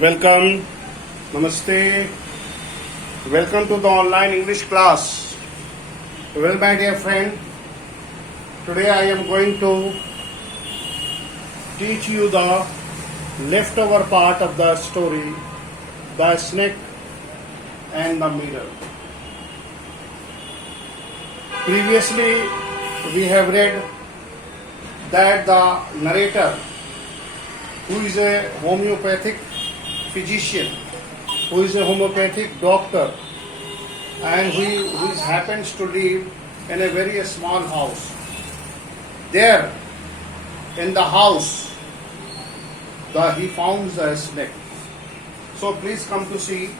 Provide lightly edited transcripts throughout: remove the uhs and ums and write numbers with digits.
Welcome, Namaste. Welcome to the online English class. Well, my dear friend, today I am going to teach you the leftover part of the story, The Snake and the Mirror. Previously, we have read that the narrator, who is a homeopathic physician, who is a homeopathic doctor, and who happens to live in a very small house. There, in the house, he found a snake. So please come to see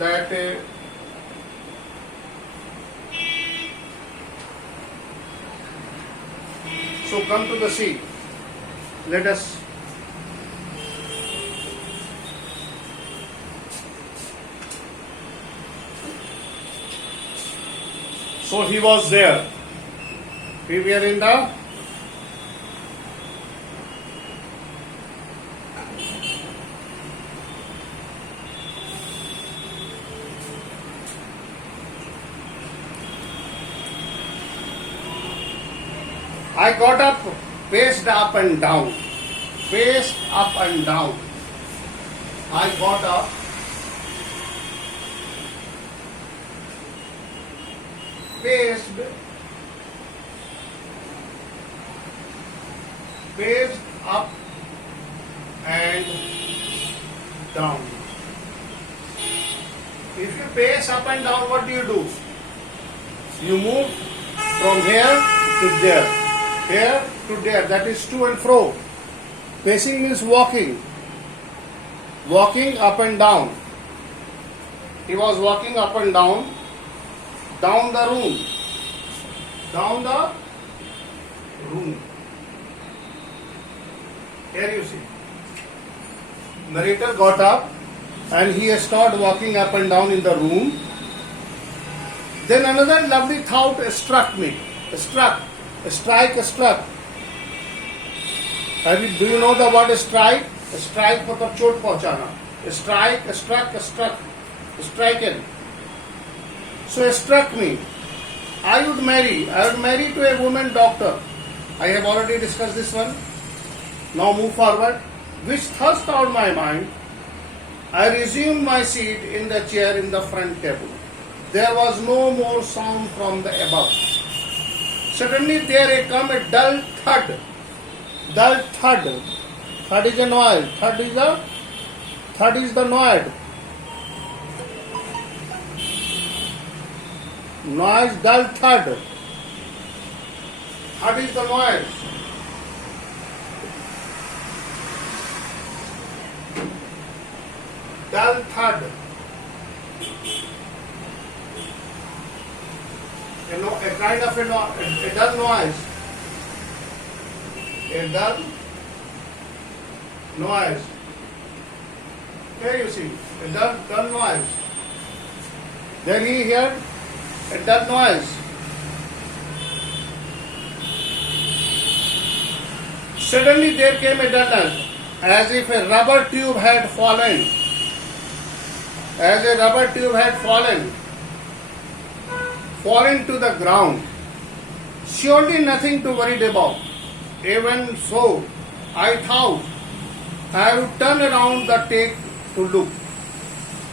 that. So come to the sea. Let us. So he was there. We were in the I got up, paced up and down. Paced up and down. I got up. Paced up and down. If you pace up and down, what do? You move from here to there, here to there. That is to and fro. Pacing means walking. Walking up and down. He was walking up and down the room. Down the room. Here you see. Narrator got up and he started walking up and down in the room. Then another lovely thought struck me. Struck. Do you know the word strike? Strike मतलब चोट पहुंचाना. Strike, struck, striken. So it struck me. I would marry to a woman doctor. I have already discussed this one. Now move forward. Which thrust out my mind. I resumed my seat in the chair in the front table. There was no more sound from the above. Suddenly there came a dull thud. Thud is a noise. Thud is the noise. Noise, dull thud. Thud is the noise. Dull thud. A kind of a dull noise. A dull noise. Here you see, a dull noise. Then he heard a dull noise. Suddenly there came a dullness, as if a rubber tube had fallen. As a rubber tube had fallen to the ground. Surely nothing to worry about. Even so, I thought I would turn around the take to look.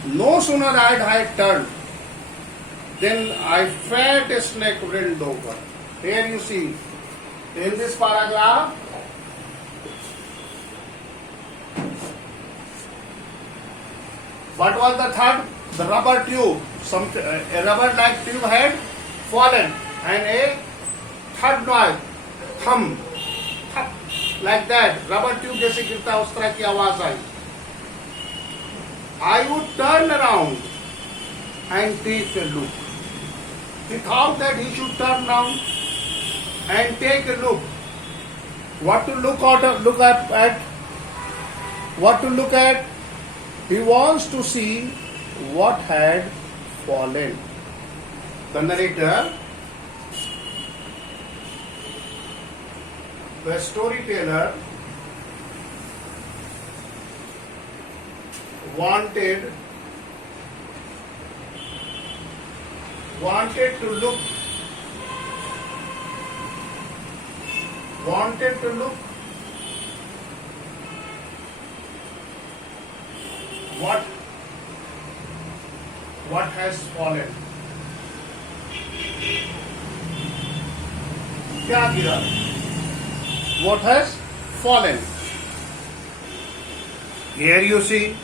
No sooner I turned, then I felt a snake wriggled over. Here you see, in this paragraph, what was the third? The rubber tube. A rubber-like tube had fallen, and a third noise, thump, like that. Rubber tube जैसे गिरता है उस तरह की आवाज आई. I would turn around and take a look. He thought that he should turn around and take a look. What to look at? What to look at? He wants to see what had fallen. The narrator, the storyteller, wanted to look what has fallen. क्या गिरा? What has fallen. Here you see,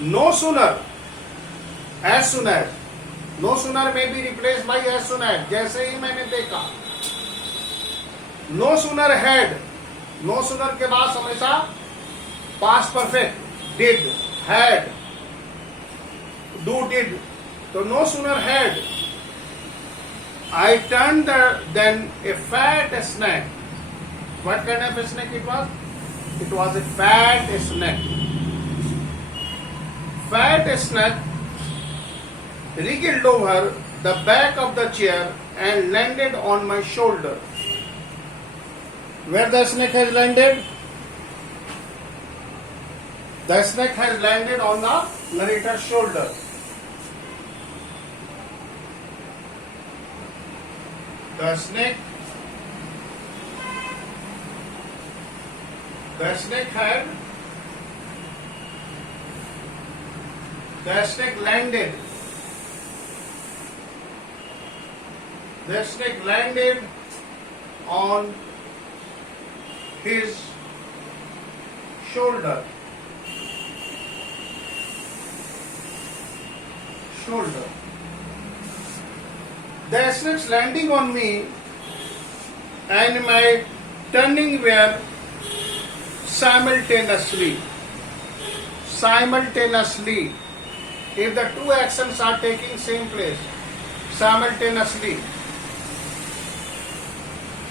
no sooner, as soon as. No sooner may be replaced by as soon as. जैसे ही मैंने देखा. No sooner had. No sooner के बाद हमेशा past perfect. Did, had, do, did. So no sooner had I turned then a fat snack. What kind of a snack it was? It was a fat snack. Fat snack wriggled over the back of the chair and landed on my shoulder. Where the snake has landed? The snake has landed on the narrator's shoulder. The snake landed. The snake landed on his shoulder. The snake's landing on me and my turning were simultaneously. If the two actions are taking same place, simultaneously.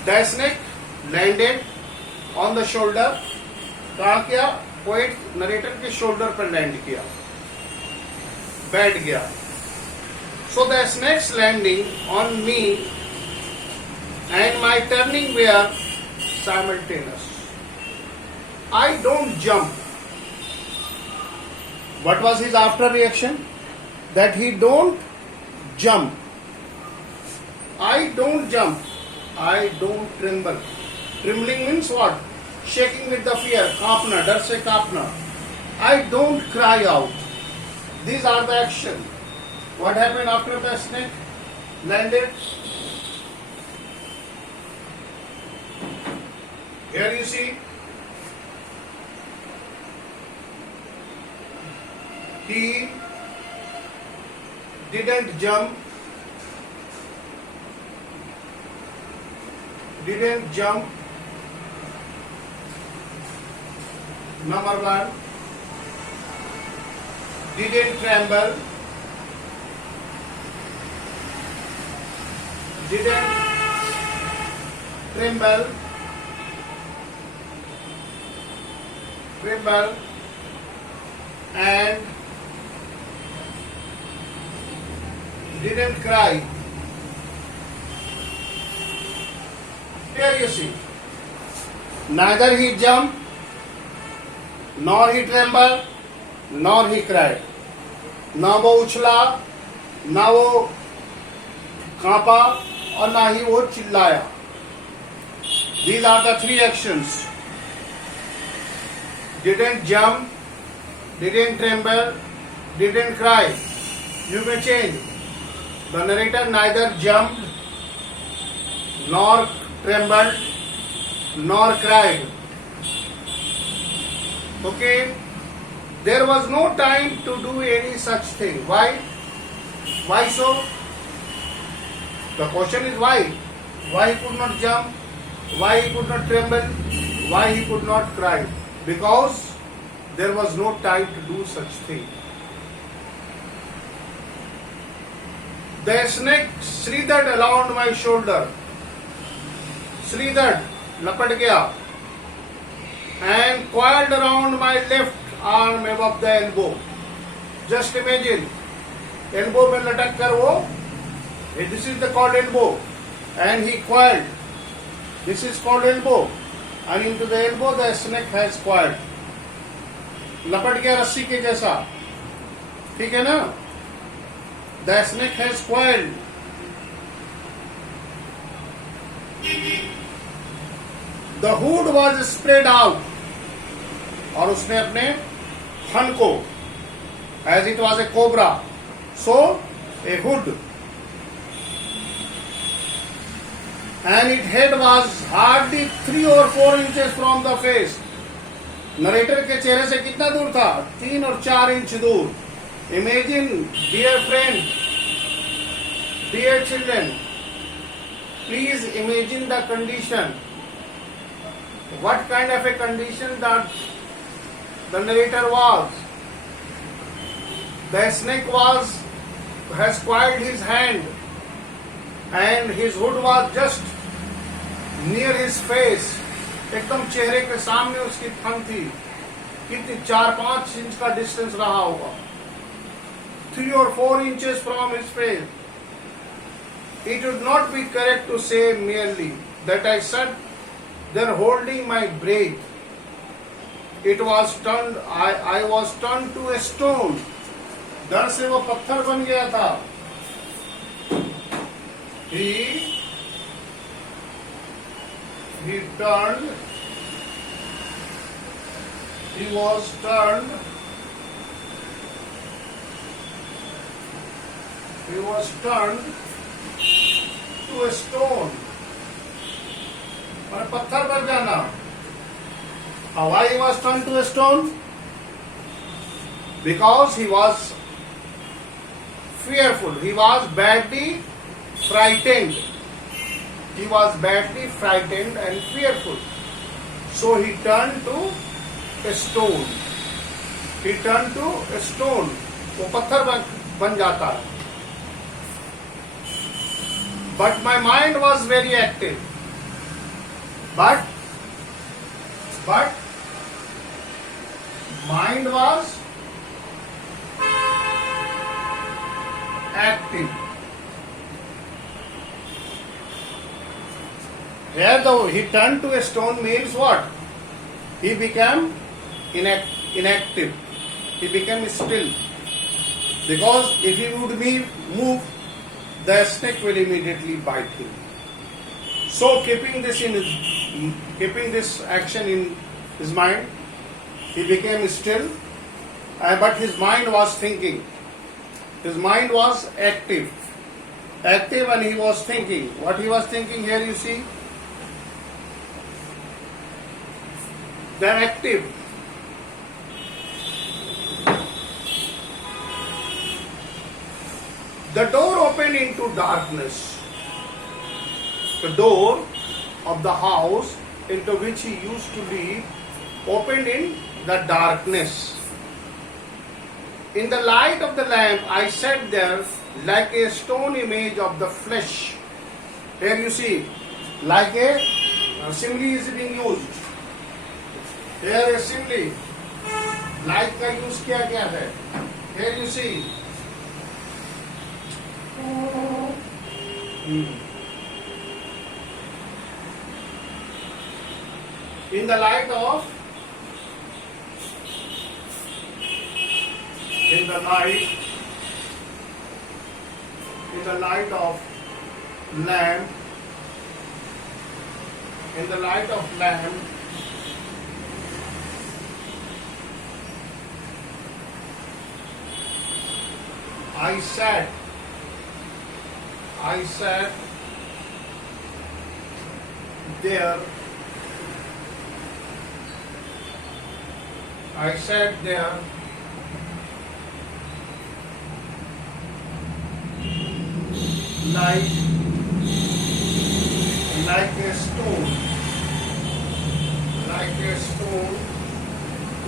The snake landed on the shoulder. कहाँ किया? Poet narrator के shoulder पर land किया, बैठ गया. So the snake's landing on me and my turning were simultaneous. I don't jump. What was his after reaction? That he don't jump. I don't jump. I don't tremble. Trembling means what? Shaking with the fear. कांपना, डर से कांपना. I don't cry out. These are the actions. What happened after the snake landed? Here you see, he didn't jump. Number one, didn't tremble. And didn't cry. Here you see, neither he jumped, nor he trembled, nor he cried. ना वो उछला, ना वो कांपा, और ना ही वो चिल्लाया. These are the three actions. Didn't jump, didn't tremble, didn't cry. You may change. The narrator neither jumped, nor trembled, nor cried. Okay? There was no time to do any such thing. Why? Why so? The question is why? Why he could not jump? Why he could not tremble? Why he could not cry? Because there was no time to do such thing. The snake slithered around my shoulder. Slithered, lapad gaya, and coiled around my left arm above the elbow. Just imagine, elbow में लटक कर वो, this is the called elbow, and he coiled. This is called elbow, and into the elbow the snake has coiled. लपट गया रस्सी के जैसा, ठीक है ना। The snake has coiled. The hood was spread out, और उसने अपने फन को, as it was a cobra, so a hood, and it head was hardly 3 or 4 inches from the face. Narrator के चेहरे से कितना दूर था? 3 और 4 इंच दूर. Imagine, dear friend, dear children, please imagine the condition. What kind of a condition that the narrator was? The snake has coiled his hand, and his hood was just near his face. एकदम चेहरे के सामने उसकी थन थी. कितनी 4-5 inch का distance रहा होगा. 3 or 4 inches from his face. It would not be correct to say merely that I said they're holding my breath. It was turned, I was turned to a stone. डर से वो पत्थर बन गया था. He was turned to a stone. और पत्थर बन जाना. Why he was turned to a stone? Because he was fearful. He was badly frightened. He was badly frightened and fearful. So he turned to a stone. He turned to a stone. वो पत्थर बन जाता है. But my mind was very active. But mind was active. Here though he turned to a stone means what? He became inactive. He became still. Because if he would move, the snake will immediately bite him. So keeping this action in his mind, he became still, but his mind was thinking. His mind was active, and he was thinking. What he was thinking here, you see, the active. The door opened into darkness. The door of the house into which he used to live opened in the darkness. In the light of the lamp, I sat there like a stone image of the flesh. Here you see, like a simile is being used. Here a simile, like का use किया गया है. Here you see. In the light of lamp, I sat there. I sat there like a stone,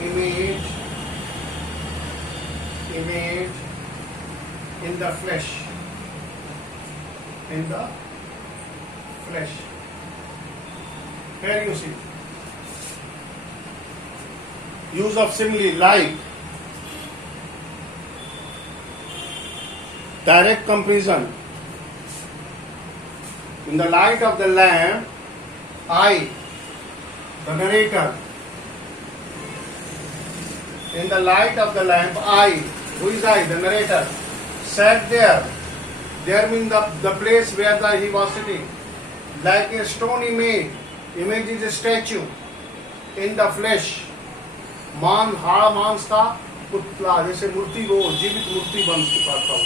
image in the flesh. Here you see. Use of simile, like, direct comparison. In the light of the lamp, I, the narrator, in the light of the lamp, I, who is I, the narrator, sat there. There means the place where he was sitting, like a stone image. Image is a statue in the flesh. मान हाड़ा मांस था, पुतला जैसे मूर्ति वो जीवित मूर्ति बन चुका था.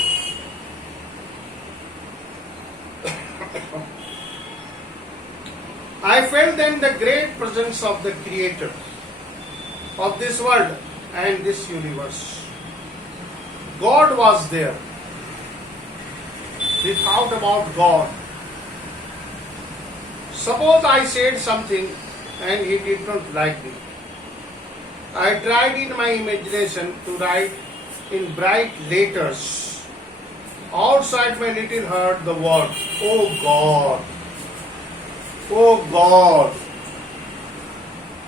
I felt then the great presence of the Creator of this world and this universe. God was there. We thought about God. Suppose I said something and he did not like me. I tried in my imagination to write in bright letters outside my little heart the word, "Oh God, oh God."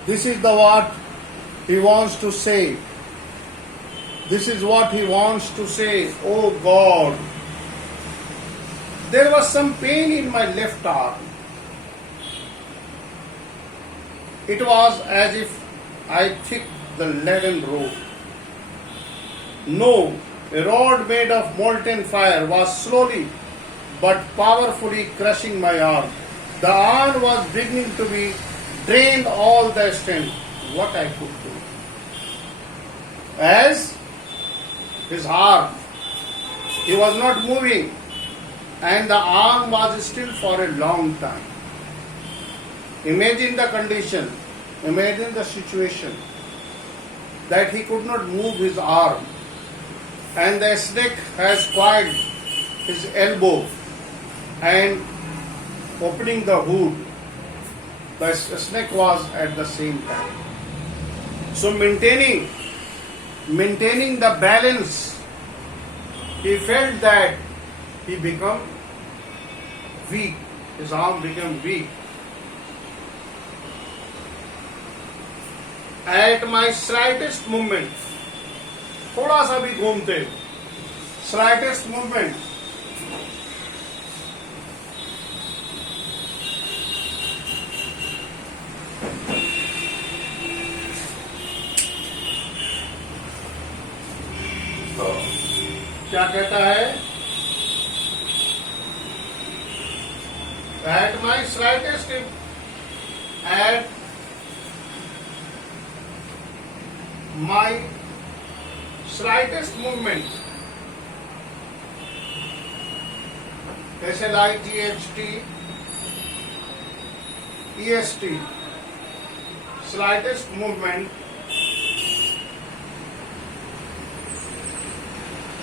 This is the what he wants to say. This is what he wants to say, "Oh God." There was some pain in my left arm. It was as if I kicked the leaden rope. No, a rod made of molten fire was slowly but powerfully crushing my arm. The arm was beginning to be drained all the strength. What I could do? As his arm, he was not moving, and the arm was still for a long time. Imagine the condition, imagine the situation that he could not move his arm, and the snake has coiled his elbow and opening the hood. The snake was at the same time. So maintaining the balance, he felt that he became weak. His arm became weak. At my slightest movement, थोड़ा सा भी घूमते, slightest movement, क्या कहता है? At my slightest, at my slightest movement, SLIGHT, EST, slightest movement,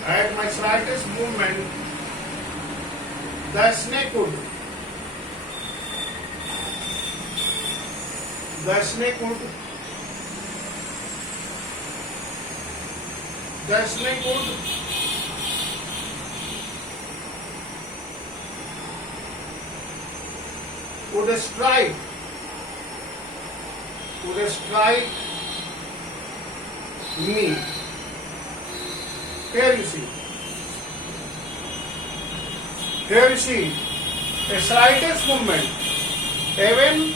at my slightest movement, the snake would the snake would strike me. Here you see a slightest movement, even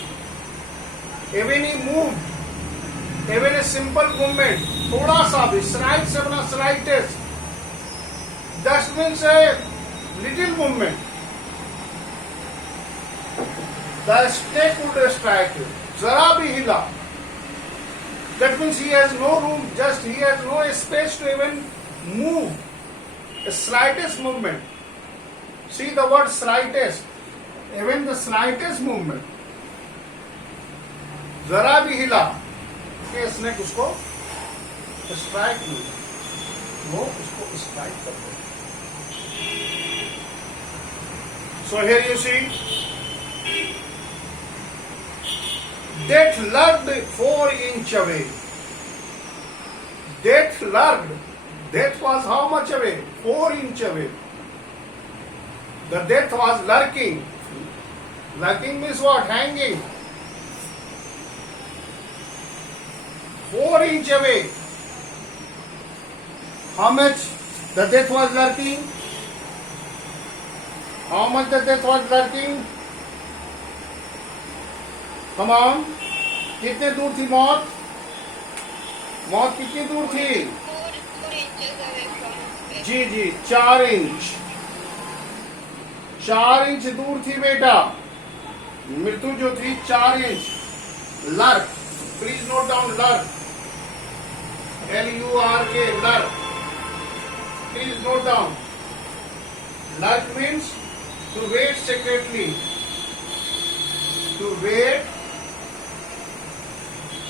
he moved, even a simple movement, थोड़ा सा भी slight से बना slightest, that means a little movement, the snake would strike you. जरा भी हिला, that means he has no room, he has no space to even move. A slightest movement. See the word slightest, even the slightest movement, जरा भी हिला कि snake उसको strike नहीं, वो उसको स्ट्राइक कर दे. So here you see, that lurked 4 inches away. That lurked. Death was how much away? 4 inches away. The death was lurking. Lurking means what? Hanging. 4 inches away. How much the death was lurking? How much the death was lurking? Come on. कितने दूर थी मौत? मौत कितनी दूर थी? 4 inches away from his face. जी जी, 4 इंच, 4 इंच दूर थी बेटा। मृत्यु जो थी 4 inch. Lurk, please note down lurk, LURK, lurk, please note down. Lurk means to wait secretly, to wait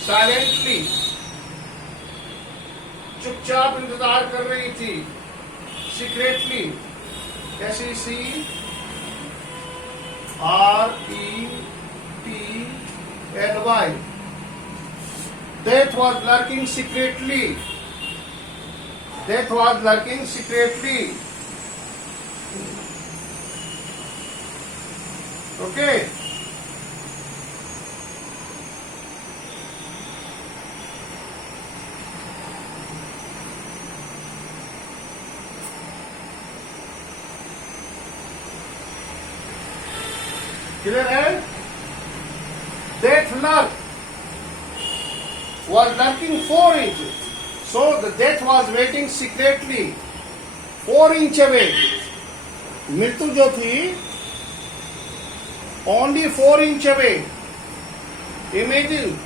silently, चुपचाप इंतजार कर रही थी, secretly, SECRETly। Death was lurking secretly. Death was lurking secretly. Okay. Clear है? Death lurk was lurking 4 inches. So the death was waiting secretly 4 inch away. मृत्यु जो थी only 4 inch away. Imagine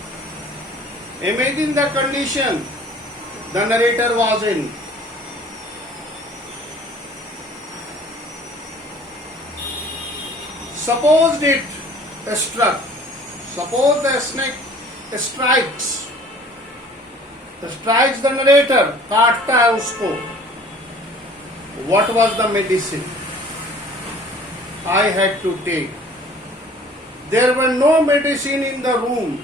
the condition the narrator was in. Suppose it struck. Suppose the snake strikes the narrator, काटता है उसको. What was the medicine I had to take? There were no medicine in the room.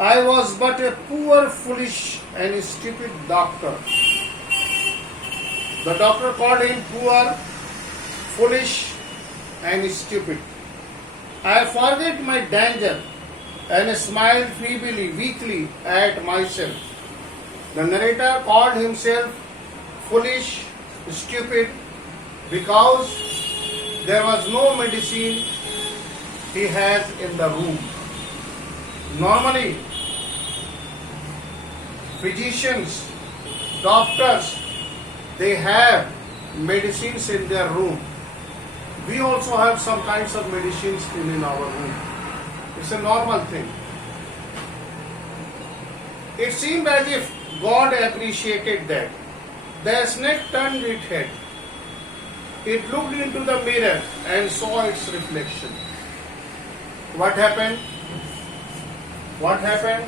I was but a poor, foolish and stupid doctor. The doctor called him poor, foolish and stupid. I forget my danger and smiled feebly, weakly at myself. The narrator called himself foolish, stupid, because there was no medicine he had in the room. Normally, physicians, doctors, they have medicines in their room. We also have some kinds of medicines in our room. It's a normal thing. It seemed as if God appreciated that. The snake turned its head. It looked into the mirror and saw its reflection. What happened? What happened?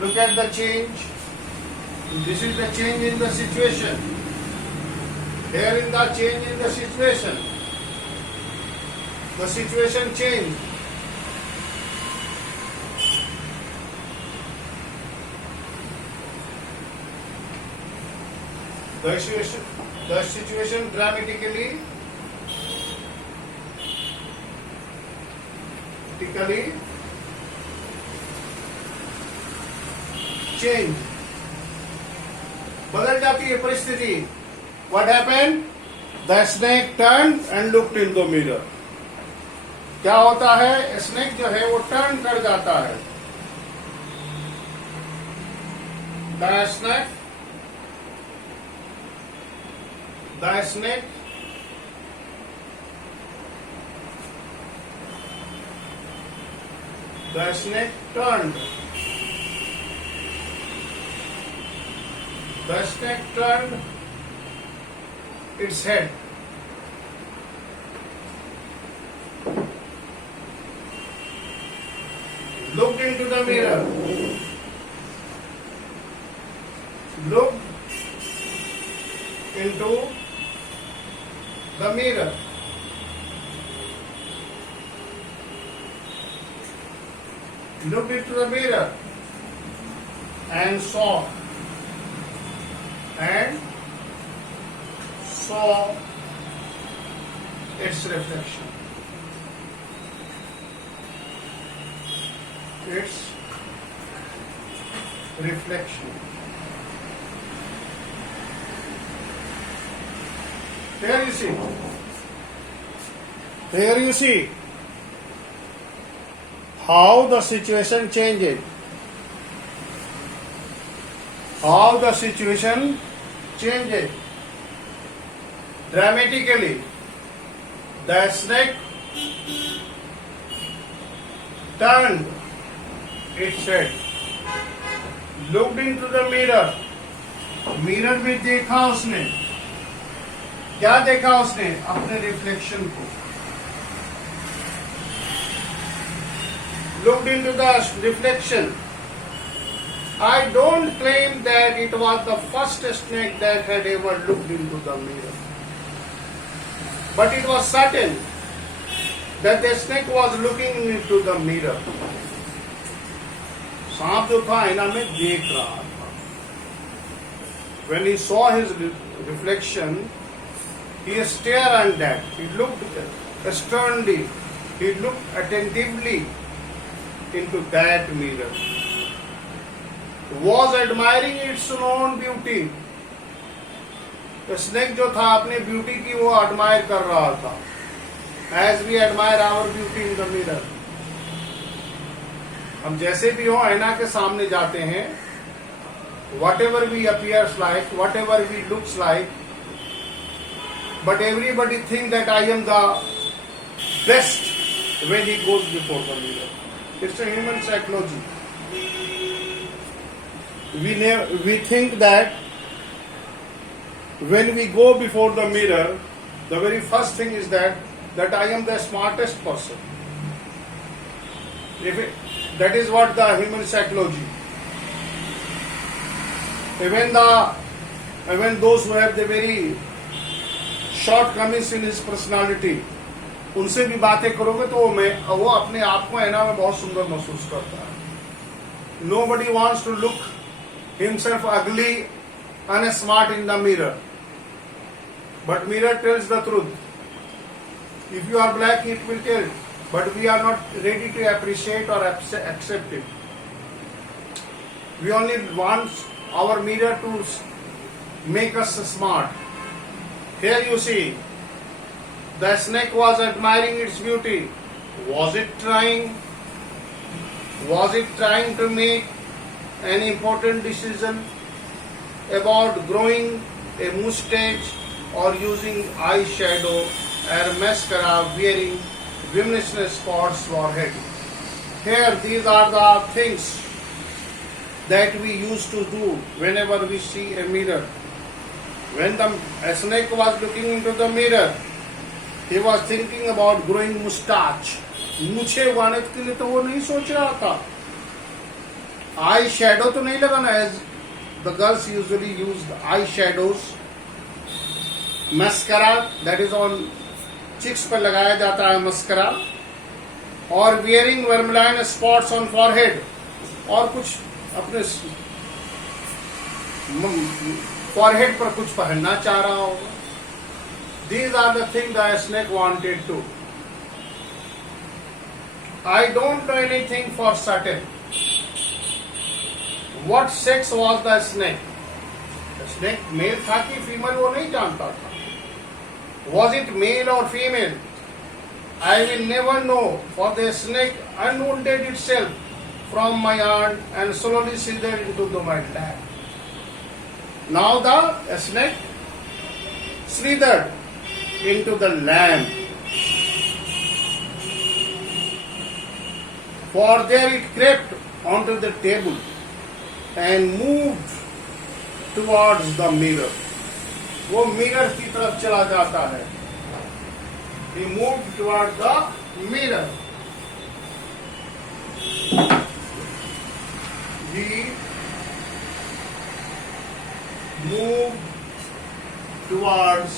Look at the change. This is the change in the situation. Here in the change in the situation. The situation changed. The situation dramatically changed. बदल जाती है परिस्थिति. What happened? The snake turned and looked in the mirror. क्या होता है? Snake जो है वो टर्न कर जाता है. The snake turned. The snake turned its head. Looked into the mirror. Looked into the mirror. Looked into the mirror and saw its reflection. Its reflection. Here you see how the situation changes. how the situation changes dramatically. The snake turned its head, looked into the mirror. Mirror में देखा उसने, क्या देखा उसने? अपने reflection को. Looked into the reflection. I don't claim that it was the first snake that had ever looked into the mirror. But it was certain that the snake was looking into the mirror. सांप जो था आईना में देख रहा था. When he saw his reflection, he stared at that. He looked sternly. He looked attentively into that mirror. Was admiring its own beauty. Snake जो था अपने ब्यूटी की वो एडमायर कर रहा था. As we admire our beauty in the mirror. हम जैसे भी हो आईना के सामने जाते हैं, whatever we appears like, whatever we looks like, but everybody think that I am the best when he goes before the mirror. It's a human psychology. We think that when we go before the mirror, the very first thing is that I am the smartest person. That is what the human psychology. Even those who have the very shortcomings in his personality, उनसे भी बातें करोगे तो वो अपने आप को आईना में बहुत सुंदर महसूस करता है. Nobody wants to look himself ugly and smart in the mirror. But mirror tells the truth. If you are black, it will tell. But we are not ready to appreciate or accept it. We only want our mirror to make us smart. Here you see, the snake was admiring its beauty. Was it trying to make an important decision about growing a mustache or using eyeshadow or mascara, wearing luminous spots forehead? Here, these are the things that we used to do whenever we see a mirror. When the snake was looking into the mirror, he was thinking about growing mustache. मूछे उगाने के लिए तो वो नहीं सोच रहा था. Eye shadow तो नहीं लगाना. As the girls usually use eye shadows, mascara, that is on cheeks पर लगाया जाता है मस्करा, और wearing vermilion spots on forehead, और कुछ अपने फॉरहेड पर कुछ पहनना चाह रहा होगा. These are the things the snake wanted to. I don't know anything for certain. What sex was the snake? The snake male था कि female वो नहीं जानता था. Was it male or female? I will never know, for the snake unwounded itself from my hand and slowly slithered into my lap. Now the snake slithered into the lamp. For there it crept onto the table and moved towards the mirror. वो mirror की तरफ चला जाता है. He moved towards the mirror. He moved towards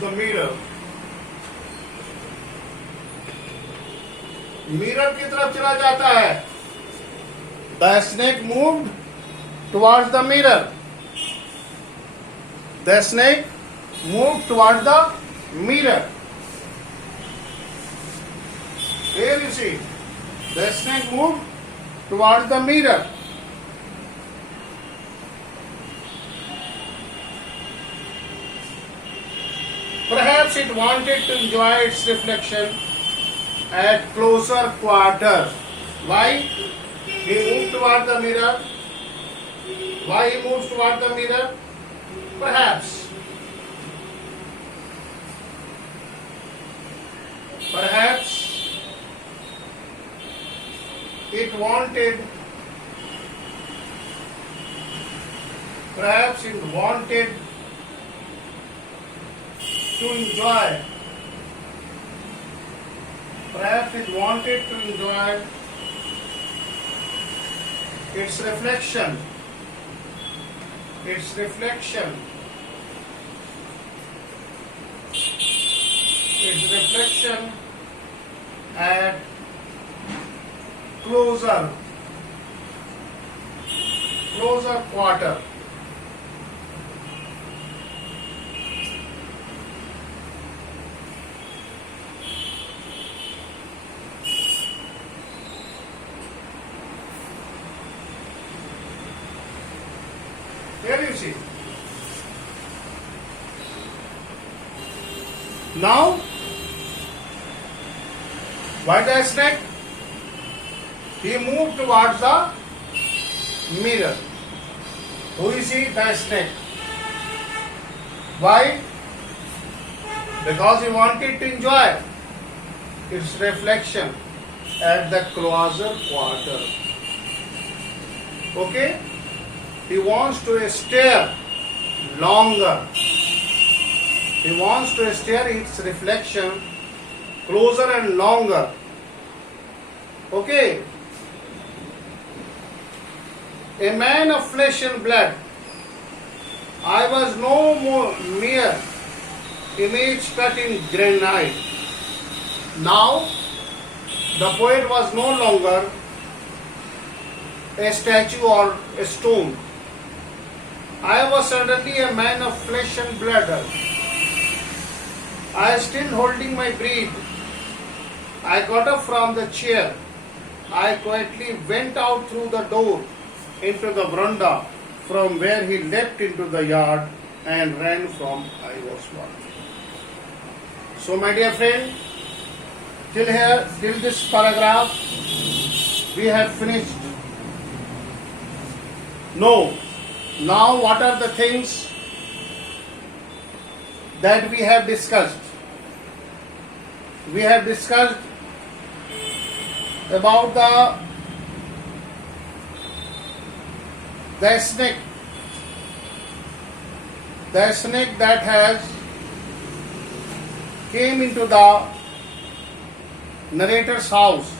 the mirror. Mirror की तरफ चला जाता है. The snake moved towards the mirror. The snake moved towards the mirror. Here you see, the snake moved towards the mirror. Perhaps it wanted to enjoy its reflection at closer quarters. Why? He moved toward the mirror. Why he moves toward the mirror? Perhaps it wanted to enjoy its reflection at closer quarter. Here you see. Now, why the snake? He moved towards the mirror. Who is he? The snake. Why? Because he wanted to enjoy its reflection at the closer quarter. Okay? He wants to stare longer. He wants to stare its reflection closer and longer. Okay? A man of flesh and blood. I was no more mere image cut in granite. Now, the poet was no longer a statue or a stone. I was suddenly a man of flesh and blood. I still holding my breath. I got up from the chair. I quietly went out through the door into the veranda, from where he leapt into the yard and ran from I was one. So my dear friend, till this paragraph, we have finished. No. Now what are the things that we have discussed? We have discussed about the snake. The snake that has came into the narrator's house